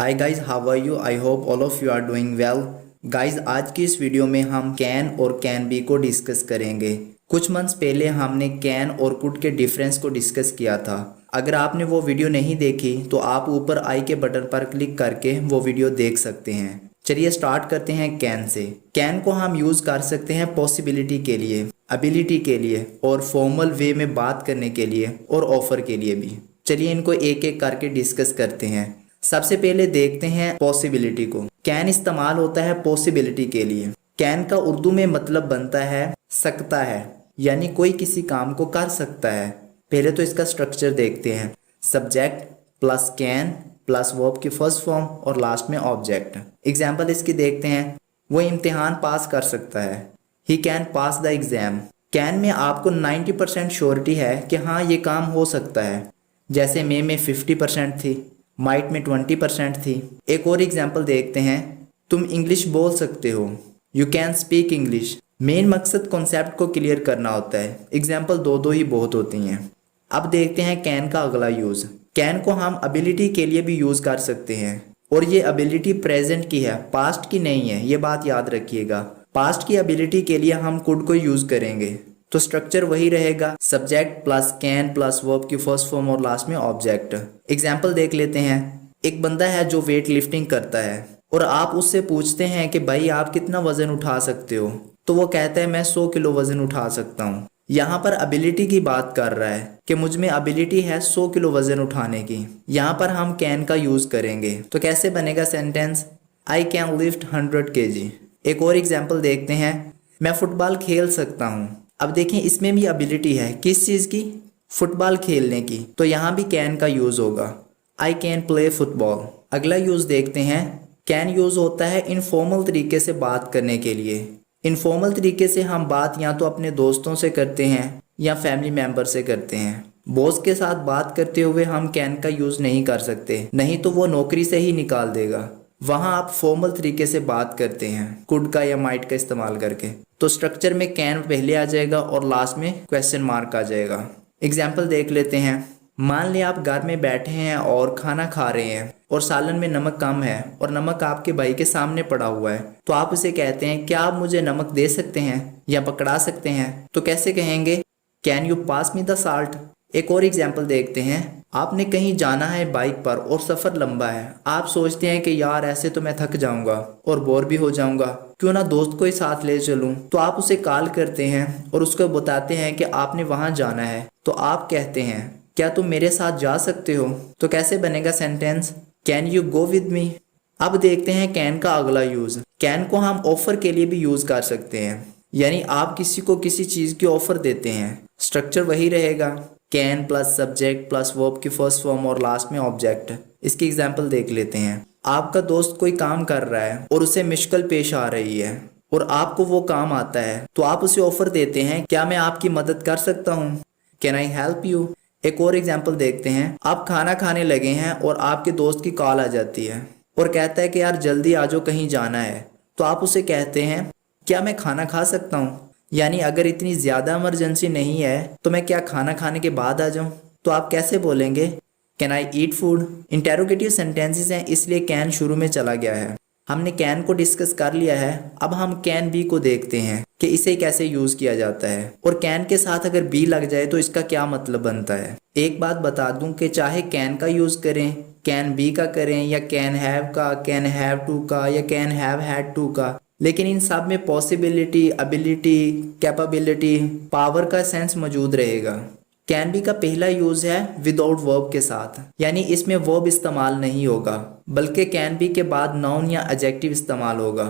Hi guys, how are you? I hope all of you are doing well. Guys, आज की इस video में हम कैन और कैन बी को डिस्कस करेंगे। कुछ मंथ्स पहले हमने कैन और कुड के डिफरेंस को डिस्कस किया था। अगर आपने वो वीडियो नहीं देखी तो आप ऊपर आई के बटन पर क्लिक करके वो वीडियो देख सकते हैं। चलिए स्टार्ट करते हैं कैन से। कैन को हम यूज़ कर सकते हैं पॉसिबिलिटी के लिए, एबिलिटी के लिए और फॉर्मल वे में बात करने के लिए और ऑफर के लिए भी। चलिए इनको एक एक करके डिस्कस करते हैं। सबसे पहले देखते हैं पॉसिबिलिटी को। कैन इस्तेमाल होता है पॉसिबिलिटी के लिए। कैन का उर्दू में मतलब बनता है सकता है, यानी कोई किसी काम को कर सकता है। पहले तो इसका स्ट्रक्चर देखते हैं। Subject plus can plus verb की फर्स्ट फॉर्म और लास्ट में ऑब्जेक्ट। एग्जाम्पल इसकी देखते हैं। वो इम्तिहान पास कर सकता है। He can pass the exam. Can में आपको 90% श्योरिटी है कि हाँ ये काम हो सकता है। जैसे मे में 50% थी, माइट में 20% थी। एक और एग्जाम्पल देखते हैं। तुम इंग्लिश बोल सकते हो। You can speak English. Main मकसद कॉन्सेप्ट को क्लियर करना होता है। एग्जाम्पल दो दो ही बहुत होती हैं। अब देखते हैं कैन का अगला यूज़। कैन को हम एबिलिटी के लिए भी यूज़ कर सकते हैं और ये एबिलिटी प्रेजेंट की है, पास्ट की नहीं है। ये बात याद रखिएगा। पास्ट की एबिलिटी के लिए हम कुड को यूज़ करेंगे तो स्ट्रक्चर वही रहेगा। Subject plus can plus verb की फर्स्ट फॉर्म और लास्ट में ऑब्जेक्ट। एग्जाम्पल देख लेते हैं। एक बंदा है जो वेट लिफ्टिंग करता है और आप उससे पूछते हैं कि भाई आप कितना वजन उठा सकते हो, तो वो कहता है मैं 100 किलो वजन उठा सकता हूँ। यहाँ पर एबिलिटी की बात कर रहा है कि मुझ में एबिलिटी है 100 किलो वजन उठाने की। यहाँ पर हम कैन का यूज करेंगे तो कैसे बनेगा sentence? I can lift 100 kg। एक और एग्जाम्पल देखते हैं। मैं फुटबॉल खेल सकता हूँ। अब देखें इसमें भी एबिलिटी है, किस चीज़ की? फुटबॉल खेलने की। तो यहाँ भी कैन का यूज़ होगा। I can play football. अगला यूज़ देखते हैं। कैन यूज़ होता है इनफॉर्मल तरीके से बात करने के लिए। इनफॉर्मल तरीके से हम बात या तो अपने दोस्तों से करते हैं या फैमिली मेम्बर से करते हैं। बॉस के साथ बात करते हुए हम कैन का यूज़ नहीं कर सकते, नहीं तो वो नौकरी से ही निकाल देगा। वहाँ आप फॉर्मल तरीके से बात करते हैं, कुड का या माइट का इस्तेमाल करके। तो स्ट्रक्चर में कैन पहले आ जाएगा और लास्ट में क्वेश्चन मार्क आ जाएगा। एग्जाम्पल देख लेते हैं। मान लें आप घर में बैठे हैं और खाना खा रहे हैं और सालन में नमक कम है और नमक आपके भाई के सामने पड़ा हुआ है, तो आप उसे कहते हैं क्या आप मुझे नमक दे सकते हैं या पकड़ा सकते हैं? तो कैसे कहेंगे? Can you pass me the salt. एक और एग्जाम्पल देखते हैं। आपने कहीं जाना है बाइक पर और सफ़र लंबा है। आप सोचते हैं कि यार ऐसे तो मैं थक जाऊंगा और बोर भी हो जाऊंगा, क्यों ना दोस्त को ही साथ ले चलूं। तो आप उसे कॉल करते हैं और उसको बताते हैं कि आपने वहां जाना है। तो आप कहते हैं क्या तुम मेरे साथ जा सकते हो? तो कैसे बनेगा sentence? Can you go with me. अब देखते हैं कैन का अगला यूज। कैन को हम ऑफर के लिए भी यूज कर सकते हैं, यानी आप किसी को किसी चीज की ऑफर देते हैं। स्ट्रक्चर वही रहेगा। Can plus subject plus verb की फर्स्ट फॉर्म और लास्ट में ऑब्जेक्ट। इसकी एग्जाम्पल देख लेते हैं। आपका दोस्त कोई काम कर रहा है और उसे मुश्किल पेश आ रही है और आपको वो काम आता है, तो आप उसे ऑफर देते हैं क्या मैं आपकी मदद कर सकता हूँ? Can I help you. एक और एग्जाम्पल देखते हैं। आप खाना खाने लगे हैं और आपके दोस्त की कॉल आ जाती है और कहता है कि यार जल्दी आ जाओ कहीं जाना है। तो आप उसे कहते हैं क्या मैं खाना खा सकता हूँ, यानी अगर इतनी ज़्यादा इमरजेंसी नहीं है तो मैं क्या खाना खाने के बाद आ जाऊँ? तो आप कैसे बोलेंगे? Can I eat food. Interrogative sentences हैं इसलिए कैन शुरू में चला गया है। हमने कैन को डिस्कस कर लिया है। अब हम कैन बी को देखते हैं कि इसे कैसे यूज किया जाता है और कैन के साथ अगर बी लग जाए तो इसका क्या मतलब बनता है। एक बात बता दूं कि चाहे कैन का यूज करें, कैन बी का करें या कैन हैव का, कैन हैव टू का या कैन हैव हैड टू का, लेकिन इन सब में पॉसिबिलिटी, एबिलिटी, कैपेबिलिटी, पावर का सेंस मौजूद रहेगा। कैन बी का पहला यूज है विदाउट वर्ब के साथ, यानी इसमें वर्ब इस्तेमाल नहीं होगा, बल्कि कैन बी के बाद नाउन या एडजेक्टिव इस्तेमाल होगा।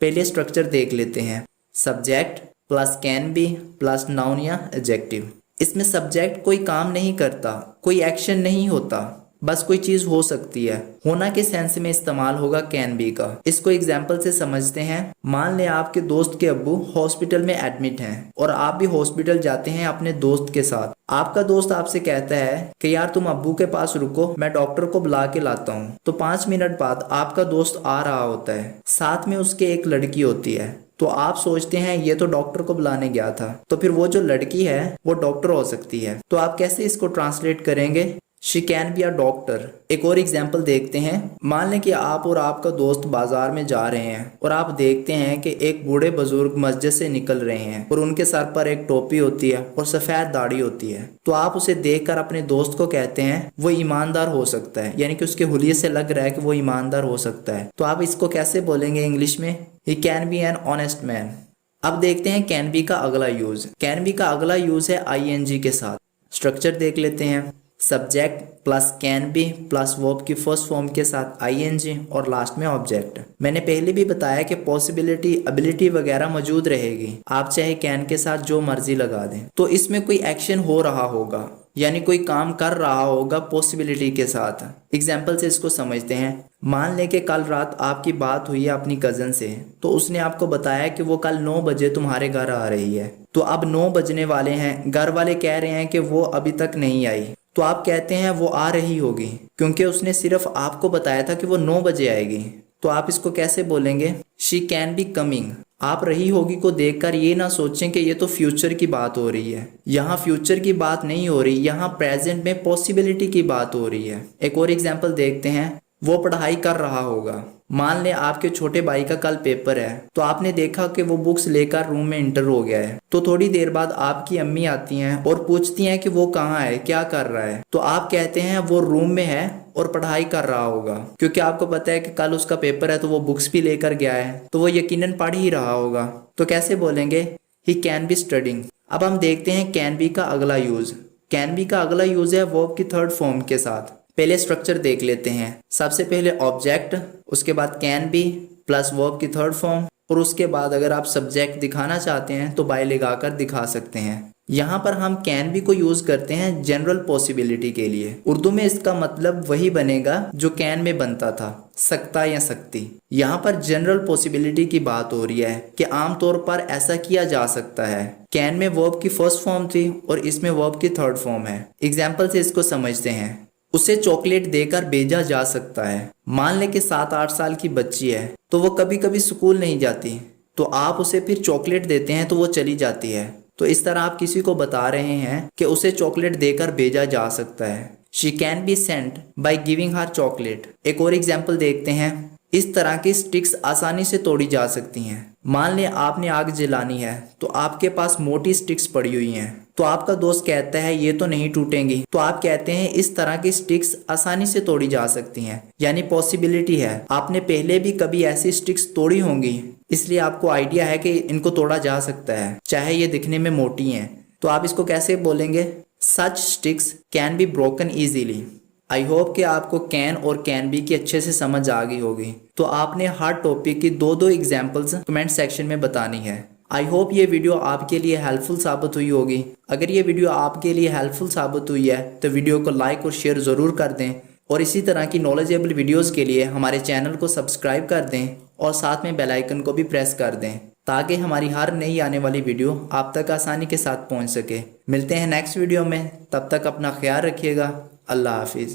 पहले स्ट्रक्चर देख लेते हैं। Subject plus can be plus noun या एडजेक्टिव। इसमें सब्जेक्ट कोई काम नहीं करता, कोई एक्शन नहीं होता, बस कोई चीज हो सकती है। होना के सेंस में इस्तेमाल होगा कैन बी का। इसको एग्जाम्पल से समझते हैं। मान लें आपके दोस्त के अब्बू हॉस्पिटल में एडमिट हैं और आप भी हॉस्पिटल जाते हैं अपने दोस्त के साथ। आपका दोस्त आपसे कहता है कि यार तुम अब्बू के पास रुको, मैं डॉक्टर को बुला के लाता हूँ। तो 5 मिनट बाद आपका दोस्त आ रहा होता है, साथ में उसके एक लड़की होती है। तो आप सोचते हैं ये तो डॉक्टर को बुलाने गया था, तो फिर वो जो लड़की है वो डॉक्टर हो सकती है। तो आप कैसे इसको ट्रांसलेट करेंगे? She can be a doctor. एक और एग्जाम्पल देखते हैं। मान लें कि आप और आपका दोस्त बाजार में जा रहे हैं और आप देखते हैं कि एक बूढ़े बुजुर्ग मस्जिद से निकल रहे हैं और उनके सर पर एक टोपी होती है और सफेद दाढ़ी होती है। तो आप उसे देखकर अपने दोस्त को कहते हैं वो ईमानदार हो सकता है, यानी कि उसके हुलिये से लग रहा है कि वो ईमानदार हो सकता है। तो आप इसको कैसे बोलेंगे इंग्लिश में? He can be an honest man. अब देखते हैं कैन बी का अगला यूज। कैन बी का अगला यूज है आईएनजी के साथ। स्ट्रक्चर देख लेते हैं। Subject plus can be plus verb की फर्स्ट फॉर्म के साथ आईएनजी और लास्ट में ऑब्जेक्ट। मैंने पहले भी बताया कि पॉसिबिलिटी, एबिलिटी वगैरह मौजूद रहेगी, आप चाहे कैन के साथ जो मर्जी लगा दें। तो इसमें कोई एक्शन हो रहा होगा, यानी कोई काम कर रहा होगा पॉसिबिलिटी के साथ। एग्जाम्पल से इसको समझते हैं। मान लें कि कल रात आपकी बात हुई है अपनी कज़न से, तो उसने आपको बताया कि वो कल 9 बजे तुम्हारे घर आ रही है। तो अब 9 बजने वाले हैं, घर वाले कह रहे हैं कि वो अभी तक नहीं आई। तो आप कहते हैं वो आ रही होगी, क्योंकि उसने सिर्फ आपको बताया था कि वो 9 बजे आएगी। तो आप इसको कैसे बोलेंगे? She can be coming. आप रही होगी को देखकर ये ना सोचें कि ये तो फ्यूचर की बात हो रही है। यहाँ फ्यूचर की बात नहीं हो रही, यहाँ प्रेजेंट में पॉसिबिलिटी की बात हो रही है। एक और एग्जांपल देखते हैं। वो पढ़ाई कर रहा होगा। मान लें आपके छोटे भाई का कल पेपर है, तो आपने देखा कि वो बुक्स लेकर रूम में इंटर हो गया है। तो थोड़ी देर बाद आपकी अम्मी आती हैं और पूछती हैं कि वो कहाँ है, क्या कर रहा है। तो आप कहते हैं वो रूम में है और पढ़ाई कर रहा होगा, क्योंकि आपको पता है कि कल उसका पेपर है, तो वो बुक्स भी लेकर गया है, तो वो यकीनन पढ़ ही रहा होगा। तो कैसे बोलेंगे? He can be studying. अब हम देखते हैं कैन बी का अगला यूज। कैन बी का अगला यूज है वर्ब की थर्ड फॉर्म के साथ। पहले स्ट्रक्चर देख लेते हैं। सबसे पहले ऑब्जेक्ट, उसके बाद कैन बी प्लस वर्ब की थर्ड फॉर्म, और उसके बाद अगर आप सब्जेक्ट दिखाना चाहते हैं तो बाय लगाकर दिखा सकते हैं। यहाँ पर हम कैन बी को यूज करते हैं जनरल पॉसिबिलिटी के लिए। उर्दू में इसका मतलब वही बनेगा जो कैन में बनता था, सकता या सकती। यहाँ पर जनरल पॉसिबिलिटी की बात हो रही है कि आमतौर पर ऐसा किया जा सकता है। कैन में वर्ब की फर्स्ट फॉर्म थी और इसमें वर्ब की थर्ड फॉर्म है। एग्जाम्पल से इसको समझते हैं। उसे चॉकलेट देकर भेजा जा सकता है। मान ले कि 7-8 साल की बच्ची है, तो वो कभी कभी स्कूल नहीं जाती, तो आप उसे फिर चॉकलेट देते हैं तो वो चली जाती है। तो इस तरह आप किसी को बता रहे हैं कि उसे चॉकलेट देकर भेजा जा सकता है। She can be sent by giving her chocolate. एक और एग्जाम्पल देखते हैं। इस तरह की स्टिक्स आसानी से तोड़ी जा सकती हैं। मान लें आपने आग जलानी है, तो आपके पास मोटी स्टिक्स पड़ी हुई हैं, तो आपका दोस्त कहता है ये तो नहीं टूटेंगी। तो आप कहते हैं इस तरह की स्टिक्स आसानी से तोड़ी जा सकती हैं, यानी पॉसिबिलिटी है। आपने पहले भी कभी ऐसी स्टिक्स तोड़ी होंगी, इसलिए आपको आइडिया है कि इनको तोड़ा जा सकता है, चाहे ये दिखने में मोटी हैं। तो आप इसको कैसे बोलेंगे? Such sticks can be broken easily. I hope कि आपको कैन और कैन बी की अच्छे से समझ आ गई होगी। तो आपने हर टॉपिक की 2-2 एग्जाम्पल्स कमेंट सेक्शन में बतानी है। आई होप ये वीडियो आपके लिए हेल्पफुल साबित हुई होगी। अगर ये वीडियो आपके लिए हेल्पफुल साबित हुई है तो वीडियो को लाइक और शेयर ज़रूर कर दें, और इसी तरह की नॉलेजेबल वीडियोज़ के लिए हमारे चैनल को सब्सक्राइब कर दें और साथ में बेल आइकन को भी प्रेस कर दें, ताकि हमारी हर नई आने वाली वीडियो आप तक आसानी के साथ पहुंच सके। मिलते हैं नेक्स्ट वीडियो में, तब तक अपना ख्याल रखिएगा। अल्लाह हाफिज़।